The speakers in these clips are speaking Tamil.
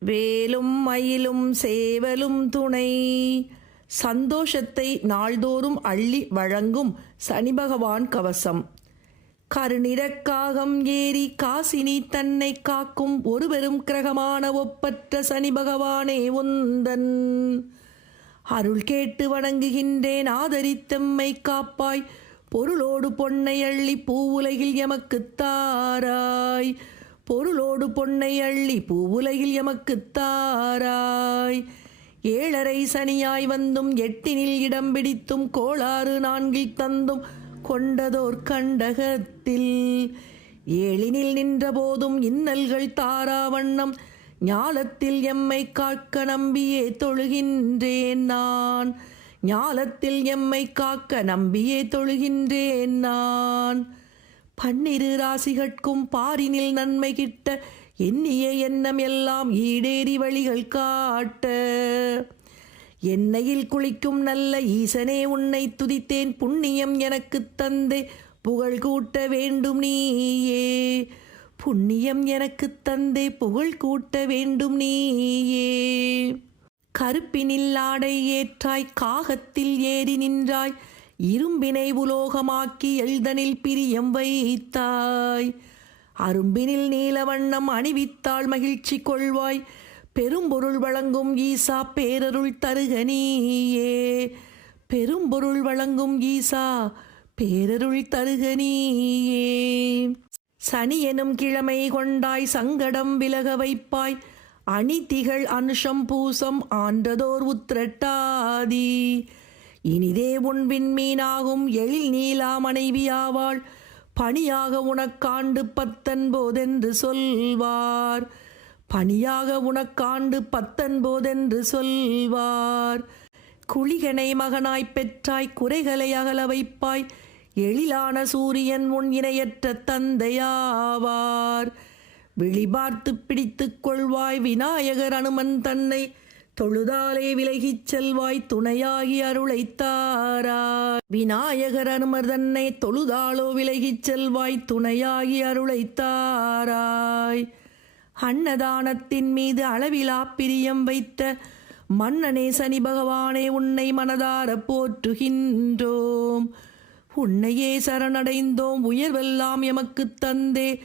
வேலும் மயிலும் சேவலும் துணை. சந்தோஷத்தை நாள்தோறும் அள்ளி வழங்கும் சனி பகவான் கவசம். கருநிறக்காகம் ஏறி காசினி தன்னை காக்கும் ஒரு பெரும் கிரகமான ஒப்பற்ற சனி பகவானே உந்தன். அருள் கேட்டு வணங்குகின்றேன் ஆதரித்தம்மை காப்பாய். பொருளோடு பொன்னை அள்ளி பூவுலகில் எமக்குத் தாராய். பொருளோடு பொன்னை அள்ளி பூவுலகில் எமக்குத் தாராய். ஏழரை சனியாய் வந்தும் எட்டினில் இடம் பிடித்தும் கோளாறு நான்கில் தந்தும் கொண்டதோர் கண்டகத்தில். ஏழினில் நின்றபோதும் இன்னல்கள் தாராவண்ணம் ஞாலத்தில் எம்மை காக்க நம்பியே தொழுகின்றேன் நான். ஞாலத்தில் எம்மை காக்க நம்பியே தொழுகின்றேன் நான். பன்னிரு ராசிகட்கும் பாரினில் நன்மை கிட்ட எண்ணிய எண்ணம் எல்லாம் ஈடேறி வழிகள் காட்ட. எண்ணெயில் குளிக்கும் நல்ல ஈசனே உன்னை துதித்தேன் புண்ணியம் எனக்குத் தந்தே. புகழ் கூட்ட வேண்டும் நீயே. புண்ணியம் எனக்குத் தந்தே புகழ் கூட்ட வேண்டும் நீயே. கருப்பினில் ஆடை ஏற்றாய் காகத்தில் ஏறி நின்றாய். இரும்பினை உலோகமாக்கி எழ்தனில் பிரியம் வைத்தாய். அரும்பினில் நீலவண்ணம் அணிவித்தாள் மகிழ்ச்சி கொள்வாய். பெரும்பொருள் வழங்கும் ஈசா பேரருள் தருக நீயே. பெரும்பொருள் வழங்கும் ஈசா பேரருள் தருக நீயே. சனி எனும் கிழமை கொண்டாய் சங்கடம் விலக வைப்பாய். அணி திகழ் அனுஷம் பூசம் ஆன்றதோர் உத்திரட்டாதி. இனிதே உன் விண்மீனாகும் எழில் நீலா மனைவியாவாள் பணியாக உனக்காண்டு பத்தன்போதென்று சொல்வார். பணியாக உனக்காண்டு பத்தன்போதென்று சொல்வார். குளிகனை மகனாய் பெற்றாய் குறைகளை அகல வைப்பாய். எழிலான சூரியன் உன் இணையற்ற தந்தையாவார். விழிபார்த்து பிடித்துக் கொள்வாய் விநாயகர் அனுமன் தன்னை தொழுதாலே விலகிச் செல்வாய் துணையாகி அருளைத்தாரா. விநாயகர் அனுமர் தன்னை தொழுதாலோ விலகிச் செல்வாய் துணையாகி அருளைத்தாராய். அன்னதானத்தின் மீது அளவிலா பிரியம் வைத்த மன்னனே சனி பகவானே உன்னை மனதார போற்றுகின்றோம். உன்னையே சரணடைந்தோம் உயர்வெல்லாம் எமக்குத் தந்தே.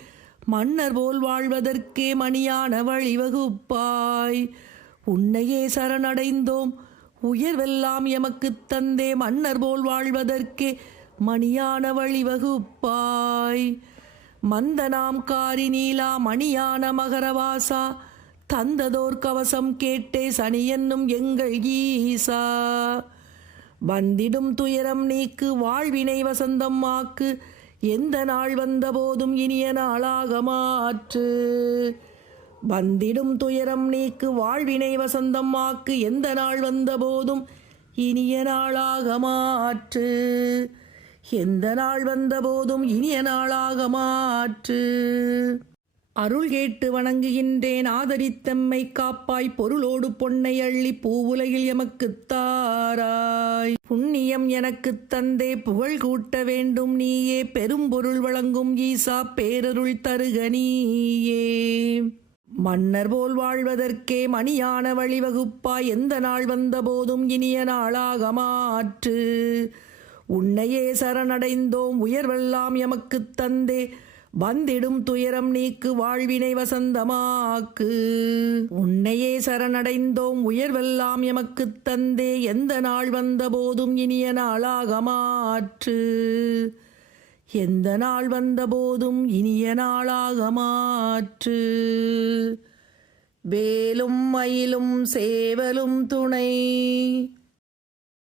மன்னர் போல் வாழ்வதற்கே மணியான வழிவகுப்பாய். உன்னையே சரணடைந்தோம். உயர்வெல்லாம் எமக்குத் தந்தே மன்னர் போல் வாழ்வதற்கே மணியான வழிவகுப்பாய். மந்தனாம் காரி நீலா மணியான மகரவாசா. தந்ததோர் கவசம் கேட்டே சனி என்னும் எங்கள் ஈசா வந்திடும் துயரம் நீக்கு வாழ்வினை வசந்தம் ஆக்கு எந்த நாள் வந்தபோதும் இனிய நாளாக மாற்று. வந்திடும் துயரம் நீக்கு வாழ்வினை வசந்தம் ஆக்கு எந்த நாள் வந்தபோதும் இனிய நாளாக மாற்று. எந்த நாள் வந்தபோதும் இனிய நாளாக மாற்று. அருள் கேட்டு வணங்குகின்றேன் ஆதரித்தம்மை காப்பாய் பொருளோடு பொன்னை அள்ளி பூவுலகில் எமக்குத் தாராய். புண்ணியம் எனக்குத் தந்தே புகழ் கூட்ட வேண்டும் நீயே பெரும்பொருள் வழங்கும் ஈசா பேரருள் தருக நீயே. மன்னர் போல் வாழ்வதற்கே மணியான வழிவகுப்பாய் எந்த நாள் வந்தபோதும் இனிய நாளாக மாற்று. உன்னையே சரணடைந்தோம் உயர்வெல்லாம் எமக்குத் தந்தே. வந்திடும் துயரம் நீக்கு வாழ்வினை வசந்தமாக்கு. உன்னையே சரணடைந்தோம் உயர்வெல்லாம் எமக்குத் தந்தே. எந்த நாள் வந்தபோதும் இனிய நாளாக மாற்று. எந்த நாள் வந்தபோதும் இனிய நாளாக மாற்று. வேலும் மயிலும் சேவலும் துணை.